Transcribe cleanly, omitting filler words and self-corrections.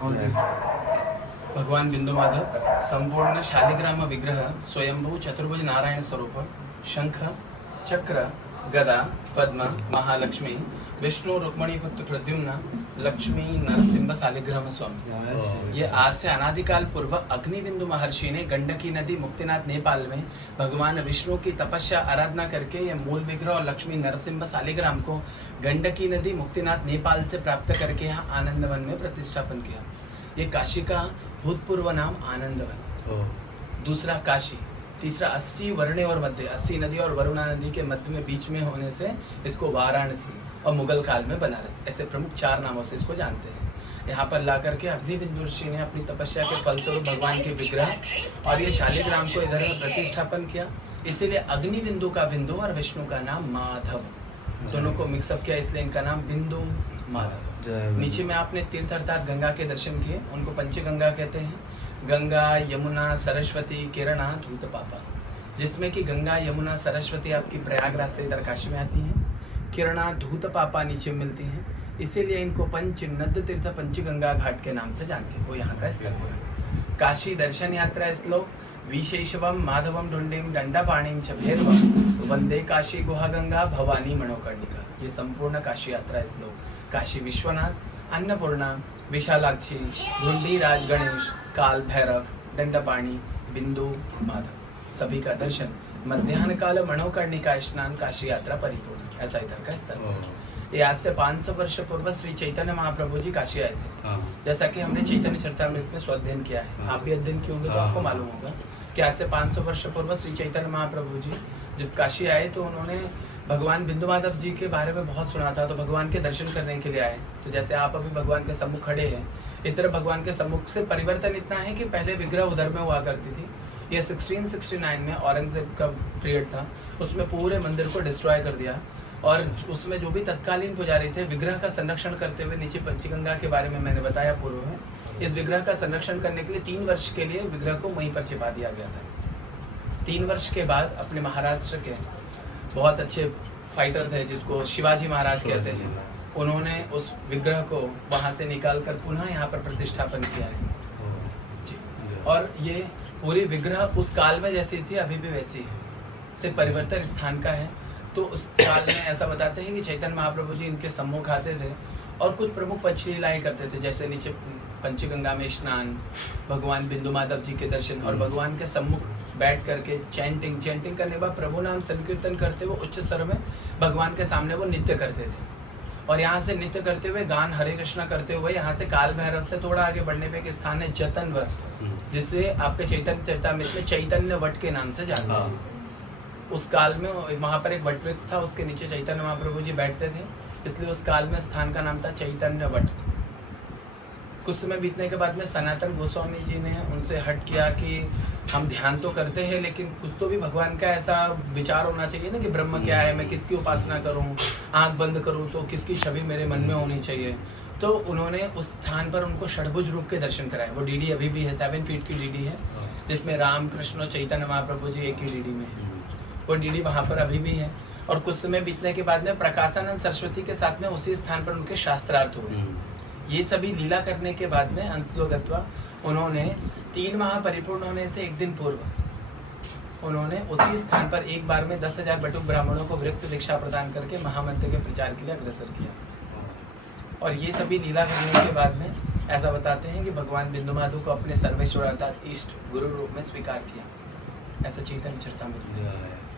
भगवान बिंदु माधव संपूर्ण शालिग्राम विग्रह स्वयंभू चतुर्भुज नारायण स्वरूप शंख चक्र गदा पद्म महालक्ष्मी विष्णु रुक्मणी पुत्र प्रद्युम्न लक्ष्मी नरसिंह शालिग्राम स्वामी। ये आज से अनादिकाल पूर्व अग्निबिंदु महर्षि ने गंडकी नदी मुक्तिनाथ नेपाल में भगवान विष्णु की तपस्या आराधना करके ये मूल विग्रह और लक्ष्मी नरसिंह शालिग्राम को गंडकी नदी मुक्तिनाथ नेपाल से प्राप्त करके यहाँ आनंदवन में प्रतिष्ठापन किया। ये काशी का भूतपूर्व नाम आनंदवन, दूसरा काशी, तीसरा 80 वर्णे और मध्य, 80 नदी और वरुणा नदी के मध्य में बीच में होने से इसको वाराणसी और मुगल काल में बनारस, ऐसे प्रमुख 4 नामों से इसको जानते हैं। यहाँ पर ला करके अग्निबिंदु ऋषि ने अपनी तपस्या के फलस्वरूप भगवान के विग्रह और ये शालिग्राम को इधर में प्रतिष्ठापन किया। इसीलिए अग्निबिंदु का बिंदु और विष्णु का नाम माधव, दोनों को मिक्सअप किया, इसलिए इनका नाम बिंदु माधव। नीचे में आपने तीर्थ अर्थात गंगा के दर्शन किए, उनको पंचगंगा कहते हैं। गंगा यमुना सरस्वती किरणा धूत पापा, जिसमें कि गंगा यमुना सरस्वती आपकी प्रयागराज से इधर काशी में आती हैं, किरणा धूत पापा नीचे मिलती हैं, इसीलिए इनको पंच नद तीर्थ पंचगंगा घाट के नाम से जानते हैं। वो यहाँ का स्थल है। काशी दर्शन यात्रा श्लोक विशेषवम माधवम ढुंडिम दंडापाणिम च भैरवम वंदे काशी गुहा गंगा भवानी मनोकर्णिका। ये संपूर्ण काशी यात्रा श्लोक काशी विश्वनाथ, अन्नपूर्णा, विशालाक्षी, ढुंडीराज गणेश, काल भैरव, दंडपाणी, बिंदु माधव सभी का दर्शन, मध्याह्न काल मनोकर्णिका स्नान, काशी यात्रा परिपूर्ण, ऐसा इधर का स्थल। ये आज से 500 वर्ष पूर्व श्री चैतन्य महाप्रभु जी काशी आए थे। जैसा कि हमने चैतन्य चरितामृत में स्वाध्ययन किया है, आप भी अध्ययन किए होंगे तो आपको मालूम होगा कि आज से 500 वर्ष पूर्व श्री चैतन्य महाप्रभु जी जब काशी आए तो उन्होंने भगवान बिंदु माधव जी के बारे में बहुत सुना था, तो भगवान के दर्शन करने के लिए आए। तो जैसे आप अभी भगवान के सम्मुख खड़े हैं, इस तरह भगवान के सम्मुख से परिवर्तन इतना है कि पहले विग्रह उधर में हुआ करती थी। ये 1669 में औरंगजेब का पीरियड था, उसमें पूरे मंदिर को डिस्ट्रॉय कर दिया और उसमें जो भी तत्कालीन पुजारी थे विग्रह का संरक्षण करते हुए, नीचे पंचगंगा के बारे में मैंने बताया पूर्व में, इस विग्रह का संरक्षण करने के लिए 3 वर्ष के लिए विग्रह को वहीं पर छिपा दिया गया था। 3 वर्ष के बाद अपने महाराष्ट्र के बहुत अच्छे फाइटर थे जिसको शिवाजी महाराज कहते हैं, उन्होंने उस विग्रह को वहाँ से निकाल कर पुनः यहाँ पर प्रतिष्ठापन किया है जी। और ये पूरी विग्रह उस काल में जैसी थी अभी भी वैसी है, से परिवर्तन स्थान का है। तो उस काल में ऐसा बताते हैं कि चैतन्य महाप्रभु जी इनके सम्मुख आते थे और कुछ प्रमुख पंचलीलाएं करते थे, जैसे नीचे पंचगंगा में स्नान, भगवान बिंदु माधव जी के दर्शन और भगवान के सम्मुख बैठ करके चैंटिंग करने के बाद प्रभु नाम संकीर्तन करते हुए उच्च स्वर में भगवान के सामने वो नृत्य करते थे। और यहाँ से नृत्य करते हुए गान हरे कृष्णा करते हुए यहाँ से काल भैरव से थोड़ा आगे बढ़ने पे एक स्थान है जतनवर, जिसे आपके चैतन्य चरितामृत में चैतन्य वट के नाम से जानते हैं। उस काल में वहाँ पर एक वट वृक्ष था, उसके नीचे चैतन्य महाप्रभु जी बैठते थे, इसलिए उस काल में स्थान का नाम था चैतन्य वट। कुछ समय बीतने के बाद में सनातन गोस्वामी जी ने उनसे हट किया कि हम ध्यान तो करते हैं लेकिन कुछ तो भी भगवान का ऐसा विचार होना चाहिए ना कि ब्रह्म क्या है, मैं किसकी उपासना करूं, आंख बंद करूं तो किसकी छवि मेरे मन में होनी चाहिए। तो उन्होंने उस स्थान पर उनको षडभुज रूप के दर्शन कराए। वो डीडी अभी भी है, 7 फीट की डीडी है, जिसमें राम कृष्ण और चैतन्य महाप्रभु जी एक ही डीडी में है। वो डीडी वहाँ पर अभी भी है। और कुछ समय बीतने के बाद में प्रकाशानंद सरस्वती के साथ में उसी स्थान पर उनके शास्त्रार्थ हुए। ये सभी लीला करने के बाद में अंतोगत्वा उन्होंने 3 माह परिपूर्ण होने से एक दिन पूर्व उन्होंने उसी स्थान पर एक बार में 10,000 बटुक ब्राह्मणों को वृत्त दीक्षा प्रदान करके महामंत्र के प्रचार के लिए अग्रसर किया। और ये सभी लीला करने के बाद में ऐसा बताते हैं कि भगवान बिंदु माधव को अपने सर्वेश्वर अर्थात इष्ट गुरु रूप में स्वीकार किया। ऐसा चैतन्य चरितामृत।